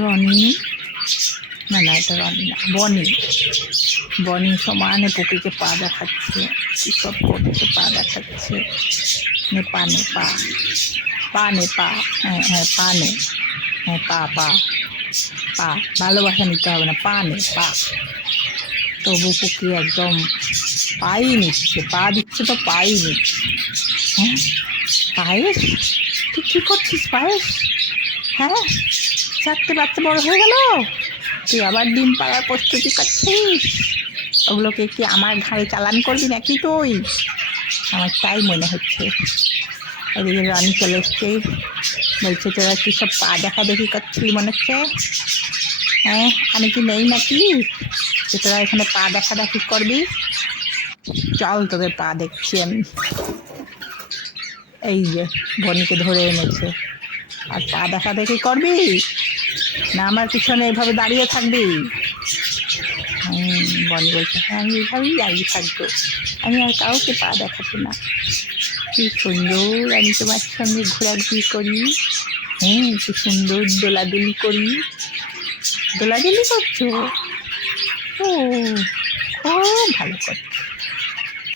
রনি, না না এটা রনি না, বনি। বনি সমানে পুকুরকে পা দেখাচ্ছে, কি সব করছে, পা দেখাচ্ছে। নে পা, নে পা, পা নে পা, হ্যাঁ হ্যাঁ পা নে, হ্যাঁ পা পা পা, ভালোবাসা নিতে হবে না, পা নে পা। তবু পুকুর একদম পাই নিচ্ছে, পা দিচ্ছে তো পাই নিচ্ছে। হ্যাঁ পায়েস, তুই কী করছিস পায়েস? হ্যাঁ, 4টে বাচ্চা বড় হয়ে গেল, তুই আবার ডিম পাড়ার প্রস্তুতি করছিস? ওগুলোকে কি আমার ঘাড়ে চালান করবি নাকি তুই? আমার তাই মনে হচ্ছে। এদিকে রানী চলে এসছে, বলছে তোরা কি সব পা দেখা দেখি করছিলি মনে হচ্ছে? হ্যাঁ, আমি কি নেই নাকি যে তোরা এখানে পা দেখা দেখি করবি? চল তোদের পা দেখছি আমি। এই যে বনিকে ধরে এনেছে, আর পা দেখা দেখি করবি না আমার পিছনে এভাবে দাঁড়িয়ে থাকবি? বনি বলছে হ্যাঁ আমি এইভাবেই দাঁড়িয়ে থাকবো, আমি আর কাউকে পা দেখাবো না। কি সুন্দর আমি তোমার সঙ্গে ঘোরাঘুরি করি, হ্যাঁ কি সুন্দর দোলাদুলি করি। দোলাদুলি করছো? ও খুব ভালো করছো।